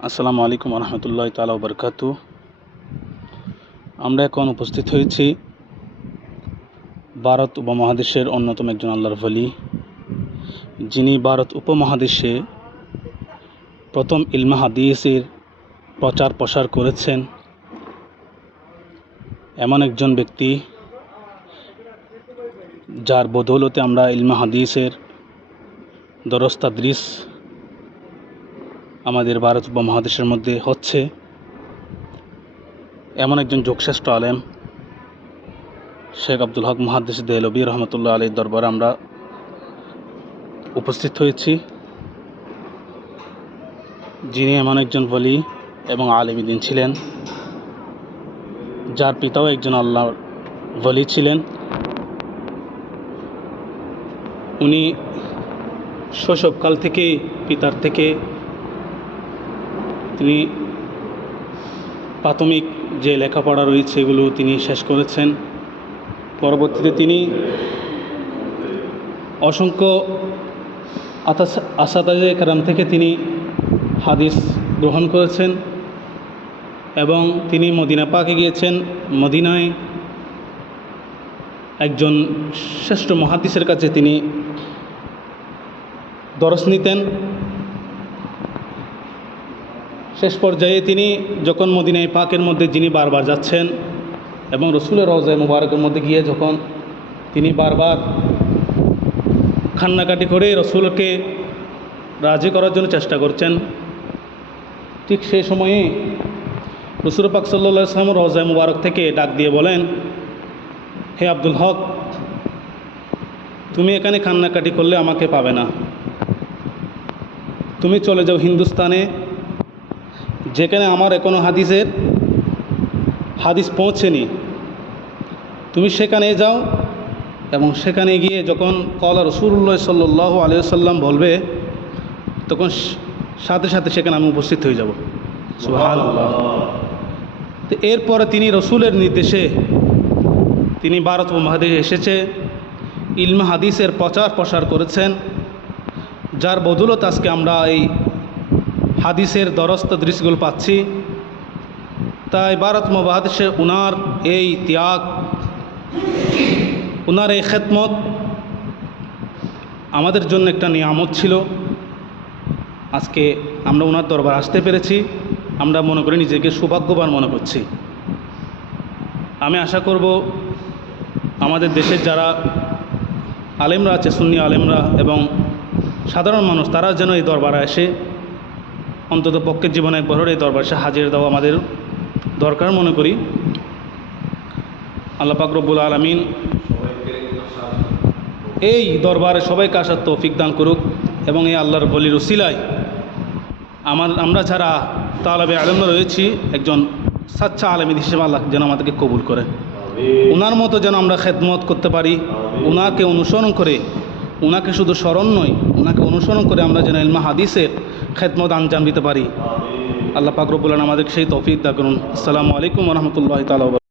আসসালামু আলাইকুম রহমতুল্লাহ তালা বরকাতু আমরা এখন উপস্থিত হয়েছি ভারত উপমহাদেশের অন্যতম একজন আল্লাহর ভলি যিনি ভারত উপমহাদেশে প্রথম ইলমা হাদিসের প্রচার প্রসার করেছেন। এমন একজন ব্যক্তি যার বদৌলতে আমরা ইলমা হাদিসের দরস্তাদৃশ আমাদের ভারত উপমহাদেশের মধ্যে হচ্ছে। এমন একজন যোগশ্রেষ্ঠ আলেম, শেখ আব্দুল হক মহাদ্দেশ দেহলবী রহমতুল্লাহ আলীর দরবারে আমরা উপস্থিত হয়েছি। যিনি এমন একজন বলি এবং আলিমিদিন ছিলেন, যার পিতাও একজন আল্লাহ বলি ছিলেন। উনি শৈশবকাল থেকে পিতার থেকে তিনি প্রাথমিক যে লেখাপড়া রয়েছে এগুলো তিনি শেষ করেছেন। পরবর্তীতে তিনি অসংখ্য আসাদাজে কারাম থেকে তিনি হাদিস গ্রহণ করেছেন এবং তিনি মদিনা পাকে গিয়েছেন। মদিনায় একজন শ্রেষ্ঠ মহাদিসের কাছে তিনি দরস নিতেন। শেষ পর্যায়ে তিনি যখন মদিনায় পাকের মধ্যে যিনি বারবার যাচ্ছেন এবং রসুলের রজায় মুবারকের মধ্যে গিয়ে যখন তিনি বারবার খান্নাকাটি করে রসুলকে রাজি করার জন্য চেষ্টা করছেন, ঠিক সেই সময়ে রসুল পাক সাল্লা ইসলাম রজায় মুবারক থেকে ডাক দিয়ে বলেন, হে আব্দুল হক, তুমি এখানে কান্নাকাটি করলে আমাকে পাবে না। তুমি চলে যাও হিন্দুস্তানে যেখানে আমার এখনও হাদিসের হাদিস পৌঁছেনি, তুমি সেখানে যাও এবং সেখানে গিয়ে যখন কলা রসুল্লাহ সাল্লাহ আলিয়াল্লাম বলবে, তখন সাথে সাথে সেখানে আমি উপস্থিত হয়ে যাব। তো এরপরে তিনি রসুলের নির্দেশে তিনি ভারত মহাদেশে এসেছে, ইলমা হাদিসের প্রচার প্রসার করেছেন, যার বদৌলত আজকে আমরা এই হাদিসের দরস্ত দৃশ্যগুলো পাচ্ছি। তাই ভারত মহাদেশে উনার এই ত্যাগ, উনার এই খেদমত আমাদের জন্য একটা নিয়ামত ছিল। আজকে আমরা ওনার দরবার আসতে পেরেছি। আমরা মনে করি নিজেকে সৌভাগ্যবান মনে করছি। আমি আশা করব আমাদের দেশের যারা আলেমরা আছে, সুন্নি আলেমরা এবং সাধারণ মানুষ, তারা যেন এই দরবারে এসে অন্তত পক্ষের জীবনে একবার এই দরবার সে হাজির দেওয়া আমাদের দরকার মনে করি। আল্লাহ পাক রব্বুল আলমিন এই দরবারে সবাইকে আসার তৌফিক দান করুক এবং এই আল্লাহর বলির উসিলায় আমার আমরা যারা তালাবে আলমরা রয়েছি একজন সাচ্চা আলমী হিসেবে আল্লাহ যেন আমাদেরকে কবুল করে। ওনার মতো যেন আমরা খেদমত করতে পারি ওনাকে অনুসরণ করে ওনাকে শুধু স্মরণ নয় ওনাকে অনুসরণ করে আমরা যেন ইলমা হাদিসের খেদমত আঞ্জাম দিতে পারি। আল্লাহ পাক আমাদের সেই তৌফিক দা করুন। আসসালামু আলাইকুম রহমতুল্লাহ তালা